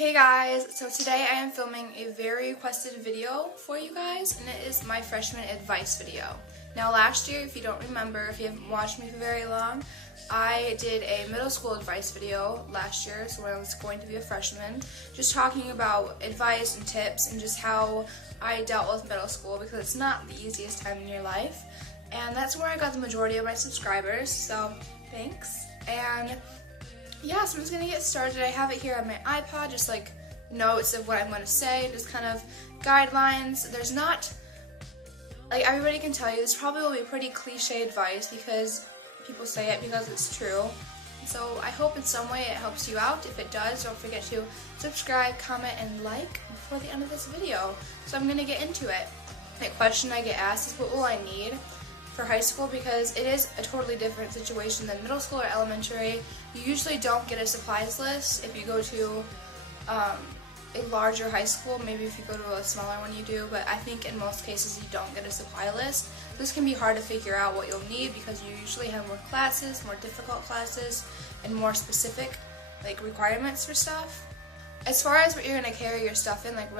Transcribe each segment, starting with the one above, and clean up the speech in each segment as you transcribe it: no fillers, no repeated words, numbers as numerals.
Hey guys, so today I am filming a very requested video for you guys, and it is my freshman advice video. Now last year, if you don't remember, if you haven't watched me for very long, I did a middle school advice video last year, so when I was going to be a freshman, just talking about advice and tips and just how I dealt with middle school because it's not the easiest time in your life. And that's where I got the majority of my subscribers, so thanks. And yeah, so I'm just going to get started. I have it here on my iPod, just like notes of what I'm going to say, just kind of guidelines. There's not, like everybody can tell you, this probably will be pretty cliche advice because people say it because it's true. So I hope in some way it helps you out. If it does, don't forget to subscribe, comment, and like before the end of this video. So I'm going to get into it. The question I get asked is, what will I need for high school? Because it is a totally different situation than middle school or elementary. You usually don't get a supplies list if you go to a larger high school. Maybe if you go to a smaller one you do, but I think in most cases you don't get a supply list. This can be hard to figure out what you'll need because you usually have more classes, more difficult classes, and more specific requirements for stuff. As far as what you're going to carry your stuff in, like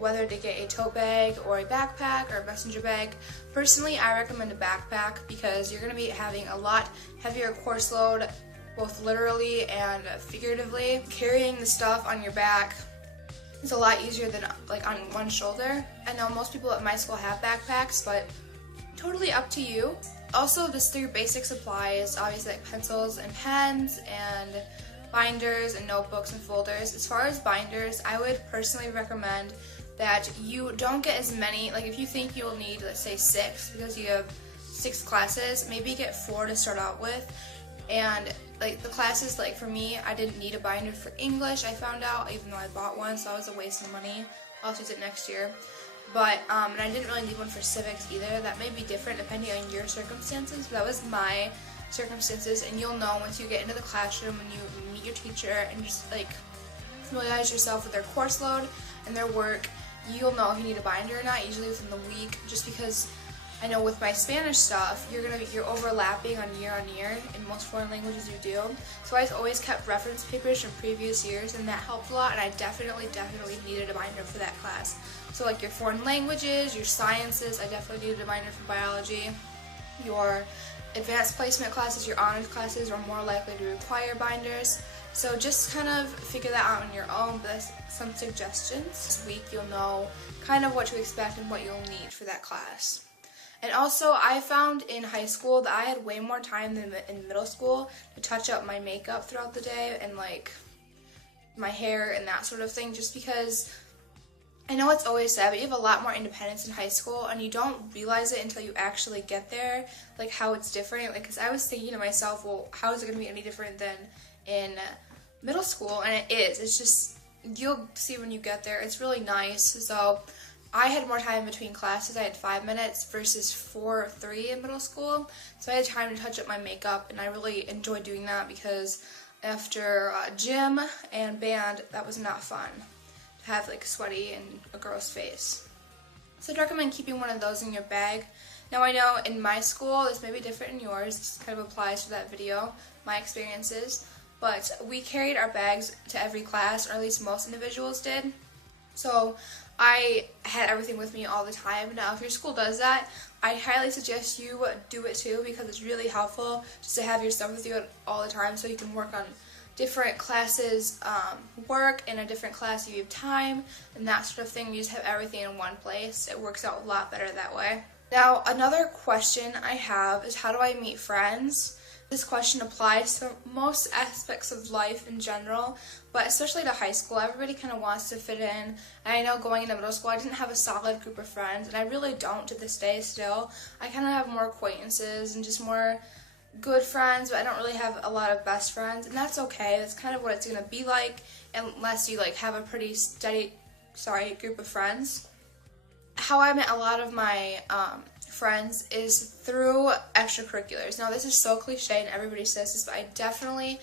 whether to get a tote bag or a backpack or a messenger bag. Personally, I recommend a backpack because you're going to be having a lot heavier course load, both literally and figuratively. Carrying the stuff on your back is a lot easier than on one shoulder. I know most people at my school have backpacks, but totally up to you. Also, just your basic supplies, obviously like pencils and pens and binders and notebooks and folders. As far as binders, I would personally recommend that you don't get as many. Like if you think you'll need, let's say 6 because you have 6 classes, maybe get 4 to start out with. And like the classes, like for me, I didn't need a binder for English, I found out, even though I bought one, so I was a waste of money. I'll use it next year. But and I didn't really need one for civics either. That may be different depending on your circumstances, but that was my circumstances. And you'll know once you get into the classroom and you meet your teacher and just like familiarize yourself with their course load and their work, you'll know if you need a binder or not, usually within the week, just because I know with my Spanish stuff, you're overlapping on year in most foreign languages you do. So I always kept reference papers from previous years, and that helped a lot, and I definitely needed a binder for that class. So like your foreign languages, your sciences, I definitely needed a binder for biology. Your advanced placement classes, your honors classes are more likely to require binders. So just kind of figure that out on your own, but that's some suggestions. This week you'll know kind of what to expect and what you'll need for that class. And also, I found in high school that I had way more time than in middle school to touch up my makeup throughout the day and like my hair and that sort of thing, just because I know it's always said, but you have a lot more independence in high school and you don't realize it until you actually get there, like how it's different. Like, because I was thinking to myself, well, how is it going to be any different than in middle school? And it is. It's just, you'll see when you get there. It's really nice. So I had more time between classes. I had 5 minutes versus 4 or 3 in middle school. So I had time to touch up my makeup, and I really enjoyed doing that because after gym and band, that was not fun to have like sweaty and a gross face. So I'd recommend keeping one of those in your bag. Now I know in my school, this may be different in yours. This kind of applies to that video, my experiences. But we carried our bags to every class, or at least most individuals did. So I had everything with me all the time. Now, if your school does that, I highly suggest you do it too because it's really helpful just to have your stuff with you all the time so you can work on different classes, work in a different class if you have time, and that sort of thing. You just have everything in one place. It works out a lot better that way. Now, another question I have is, how do I meet friends? This question applies to most aspects of life in general, but especially to high school. Everybody kind of wants to fit in, and I know going into middle school I didn't have a solid group of friends, and I really don't to this day still. I kind of have more acquaintances and just more good friends, but I don't really have a lot of best friends, and that's okay. That's kind of what it's going to be like unless you like have a pretty steady, group of friends. How I met a lot of my friends is through extracurriculars. Now this is so cliche and everybody says this, but I definitely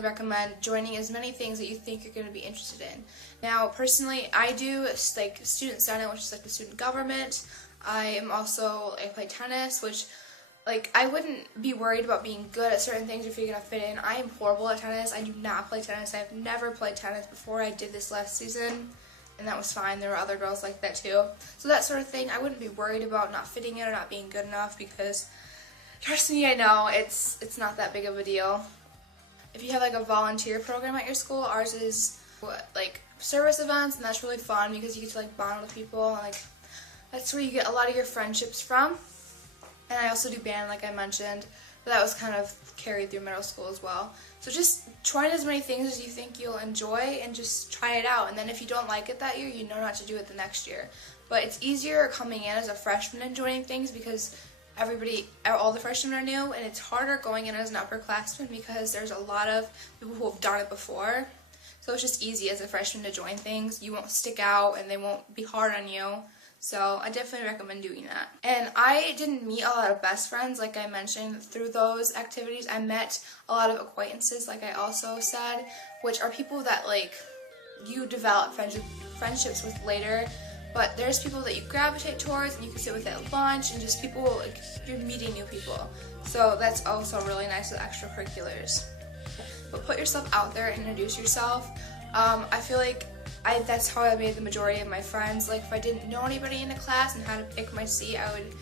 recommend joining as many things that you think you're going to be interested in. Now personally, I do like Student Senate, which is like the student government. I play tennis, which like, I wouldn't be worried about being good at certain things if you're going to fit in. I am horrible at tennis. I do not play tennis. I've never played tennis before. I did this last season, and that was fine. There were other girls like that too. So that sort of thing, I wouldn't be worried about not fitting in or not being good enough, because trust me, I know it's not that big of a deal. If you have like a volunteer program at your school, ours is like service events, and that's really fun because you get to like bond with people, and like that's where you get a lot of your friendships from. And I also do band, like I mentioned, but that was kind of carried through middle school as well. So just try as many things as you think you'll enjoy and just try it out. And then if you don't like it that year, you know not to do it the next year. But it's easier coming in as a freshman and joining things because all the freshmen are new, and it's harder going in as an upperclassman because there's a lot of people who have done it before. So it's just easy as a freshman to join things. You won't stick out and they won't be hard on you. So I definitely recommend doing that. And I didn't meet a lot of best friends, like I mentioned. Through those activities, I met a lot of acquaintances, like I also said, which are people that like you develop friendships with later. But there's people that you gravitate towards and you can sit with at lunch, and just people, like, you're meeting new people. So that's also really nice with extracurriculars. But put yourself out there and introduce yourself. I feel like that's how I made the majority of my friends. Like, if I didn't know anybody in the class and how to pick my seat, I would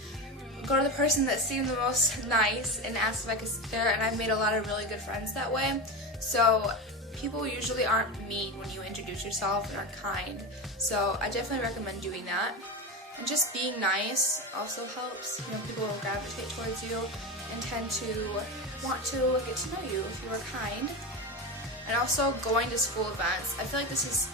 go to the person that seemed the most nice and ask if I could sit there, and I've made a lot of really good friends that way. So people usually aren't mean when you introduce yourself and are kind. So I definitely recommend doing that. And just being nice also helps. You know, people will gravitate towards you and tend to want to get to know you if you are kind. And also going to school events. I feel like this is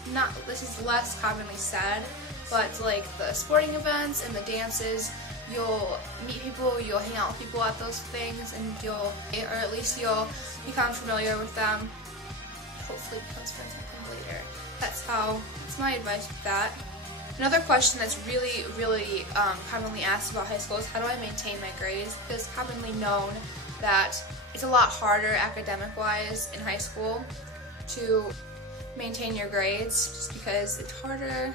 less commonly said, but like the sporting events and the dances, you'll meet people, you'll hang out with people at those things, and or at least you'll become familiar with them. Hopefully become friends with them later. That's my advice with that. Another question that's really, really commonly asked about high school is how do I maintain my grades? Because it's commonly known that it's a lot harder academic-wise in high school to maintain your grades, just because it's harder,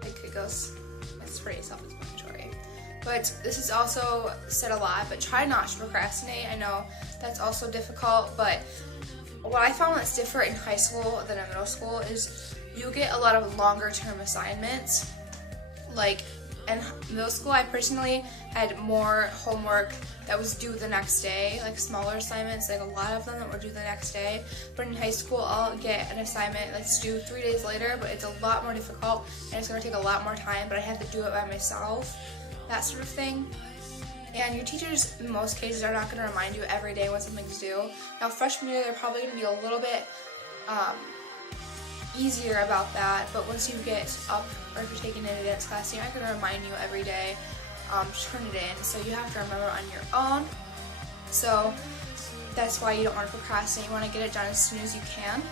like it's pretty self-explanatory. But this is also said a lot, but try not to procrastinate. I know that's also difficult, but what I found that's different in high school than in middle school is you get a lot of longer term assignments. Like in middle school, I personally had more homework that was due the next day, like smaller assignments, like a lot of them that were due the next day. But in high school, I'll get an assignment that's due 3 days later, but it's a lot more difficult and it's going to take a lot more time, but I have to do it by myself, that sort of thing. And your teachers, in most cases, are not going to remind you every day when something's due. Now, freshman year, they're probably going to be a little bit easier about that, but once you get up, or if you're taking an advanced class, they're not going to remind you every day to turn it in, so you have to remember on your own. So that's why you don't want to procrastinate. You want to get it done as soon as you can.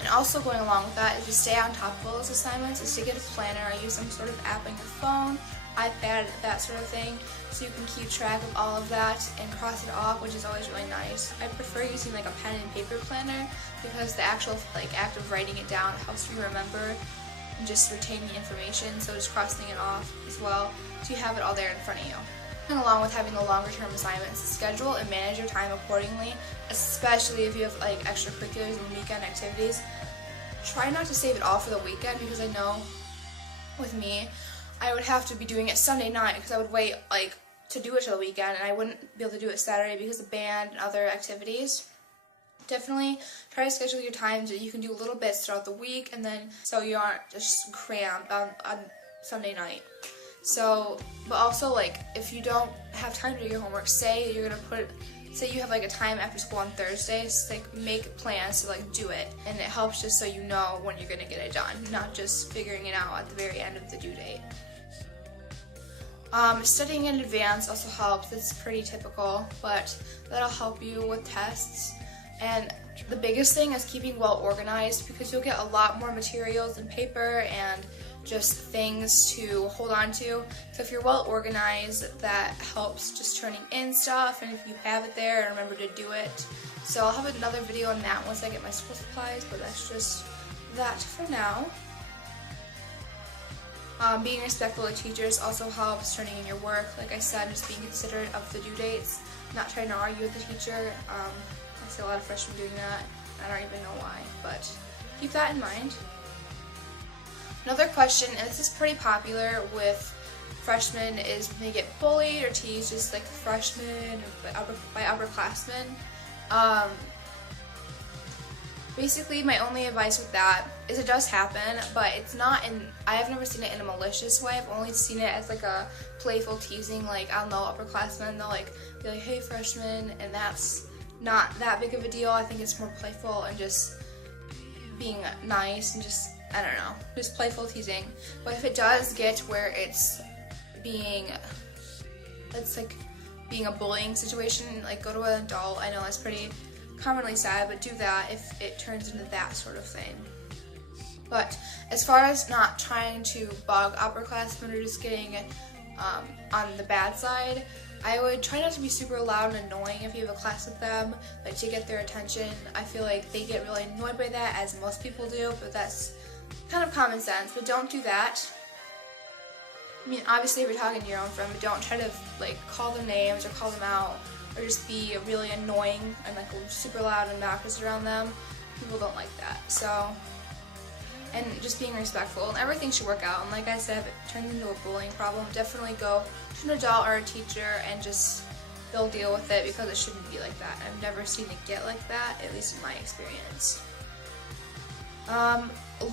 And also going along with that is to stay on top of all those assignments, is to get a planner or use some sort of app on your phone, iPad, that sort of thing, so you can keep track of all of that and cross it off, which is always really nice. I prefer using like a pen and paper planner because the actual act of writing it down helps me remember and just retain the information, so just crossing it off as well, so you have it all there in front of you. And along with having the longer term assignments, schedule and manage your time accordingly, especially if you have like extracurriculars and weekend activities. Try not to save it all for the weekend, because I know with me, I would have to be doing it Sunday night because I would wait like to do it till the weekend, and I wouldn't be able to do it Saturday because of band and other activities. Definitely try to schedule your time so you can do little bits throughout the week, and then so you aren't just crammed on Sunday night. So, but also like if you don't have time to do your homework, say you're gonna say you have like a time after school on Thursdays, like make plans to like do it, and it helps just so you know when you're gonna get it done, not just figuring it out at the very end of the due date. Studying in advance also helps. It's pretty typical, but that'll help you with tests. And the biggest thing is keeping well organized, because you'll get a lot more materials and paper and just things to hold on to. So if you're well organized, that helps just turning in stuff, and if you have it there, remember to do it. So I'll have another video on that once I get my school supplies, but that's just that for now. Being respectful of teachers also helps, turning in your work, like I said, just being considerate of the due dates, not trying to argue with the teacher. I see a lot of freshmen doing that. I don't even know why, but keep that in mind. Another question, and this is pretty popular with freshmen, is when they get bullied or teased, just like freshmen or by upperclassmen. Basically, my only advice with that is it does happen, but it's not in, I have never seen it in a malicious way. I've only seen it as like a playful teasing, like I'll know upperclassmen, they'll like be like, hey freshmen, and that's not that big of a deal. I think it's more playful and just being nice and just, I don't know, just playful teasing. But if it does get where it's like being a bullying situation, like go to an adult. I know that's pretty commonly said, but do that if it turns into that sort of thing. But as far as not trying to bug upperclassmen or just getting on the bad side, I would try not to be super loud and annoying if you have a class with them, like to get their attention. I feel like they get really annoyed by that, as most people do, but that's kind of common sense, but don't do that. I mean, obviously if you're talking to your own friend, but don't try to like call them names or call them out or just be really annoying and like super loud and obnoxious around them. People don't like that. So, and just being respectful, and everything should work out. And like I said, if it turns into a bullying problem, definitely go to an adult or a teacher and just they'll deal with it, because it shouldn't be like that. I've never seen it get like that, at least in my experience.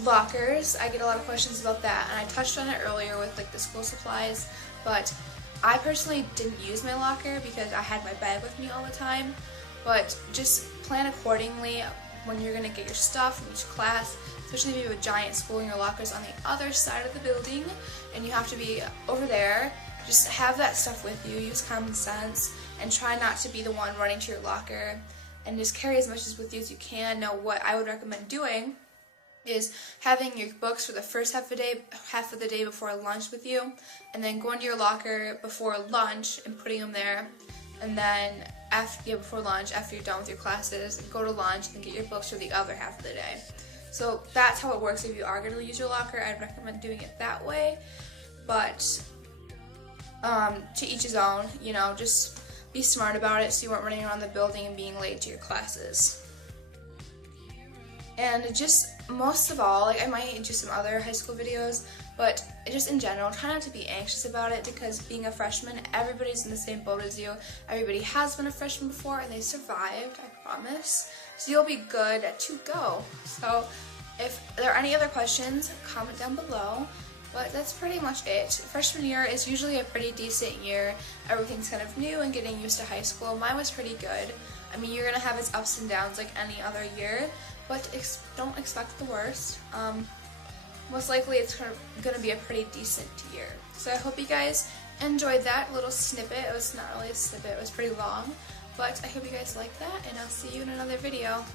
Lockers, I get a lot of questions about that, and I touched on it earlier with like the school supplies, but I personally didn't use my locker because I had my bag with me all the time. But just plan accordingly when you're going to get your stuff from each class, especially if you have a giant school and your locker's on the other side of the building and you have to be over there. Just have that stuff with you, use common sense, and try not to be the one running to your locker, and just carry as much with you as you can. Now, what I would recommend doing is having your books for the first half of the day before lunch with you, and then going to your locker before lunch and putting them there, and then before lunch, after you're done with your classes, go to lunch and get your books for the other half of the day. So that's how it works. If you are going to use your locker, I'd recommend doing it that way, but to each his own, you know, just be smart about it so you weren't running around the building and being late to your classes. And just most of all, like I might do some other high school videos, but just in general, try not to be anxious about it, because being a freshman, everybody's in the same boat as you. Everybody has been a freshman before and they survived, I promise. So you'll be good to go. So if there are any other questions, comment down below. But that's pretty much it. Freshman year is usually a pretty decent year. Everything's kind of new and getting used to high school. Mine was pretty good. I mean, you're going to have its ups and downs like any other year, but don't expect the worst. Most likely it's going to be a pretty decent year. So I hope you guys enjoyed that little snippet. It was not really a snippet, it was pretty long. But I hope you guys liked that, and I'll see you in another video.